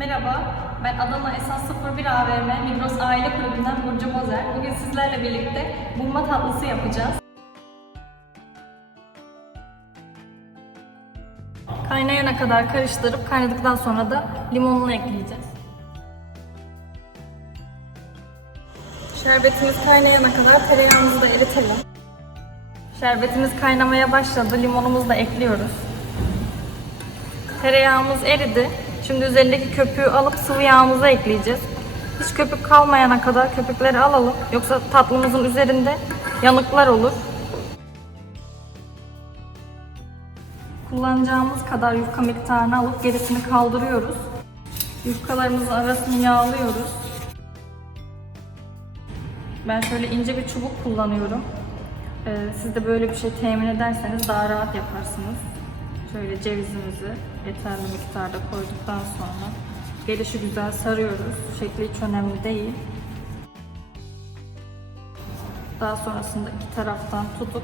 Merhaba, ben Adana Esas 01 AVM Migros Aile Kulübü'nden Burcu Bozer. Bugün sizlerle birlikte bulma tatlısı yapacağız. Kaynayana kadar karıştırıp kaynadıktan sonra da limonunu ekleyeceğiz. Şerbetimiz kaynayana kadar tereyağımızı da eritelim. Şerbetimiz kaynamaya başladı. Limonumuzu da ekliyoruz. Tereyağımız eridi. Şimdi üzerindeki köpüğü alıp sıvı yağımıza ekleyeceğiz. Hiç köpük kalmayana kadar köpükleri alalım. Yoksa tatlımızın üzerinde yanıklar olur. Kullanacağımız kadar yufka miktarını alıp gerisini kaldırıyoruz. Yufkalarımızın arasını yağlıyoruz. Ben şöyle ince bir çubuk kullanıyorum. Ee, siz de böyle bir şey temin ederseniz daha rahat yaparsınız. Şöyle cevizimizi yeterli miktarda koyduktan sonra gelişi güzel sarıyoruz. Şekli hiç önemli değil. Daha sonrasında iki taraftan tutup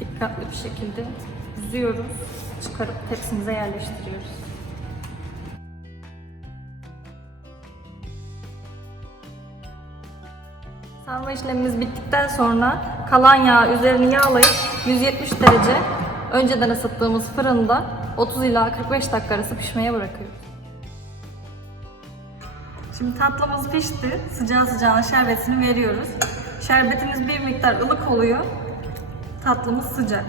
dikkatli bir şekilde düzüyoruz. Çıkarıp tepsimize yerleştiriyoruz. Sarma işlemimiz bittikten sonra kalan yağı üzerini yağlayıp 170 derece önceden ısıttığımız fırında 30 ila 45 dakika arası pişmeye bırakıyoruz. Şimdi tatlımız pişti. Sıcağı sıcağına şerbetini veriyoruz. Şerbetimiz bir miktar ılık oluyor. Tatlımız sıcak.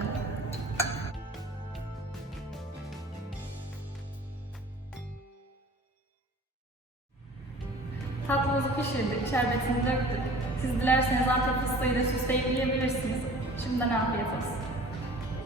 Tatlımızı pişirdik, şerbetini döktük. Siz dilerseniz antep fıstığıyla süsleyip yiyebilirsiniz. Şimdiden afiyet olsun.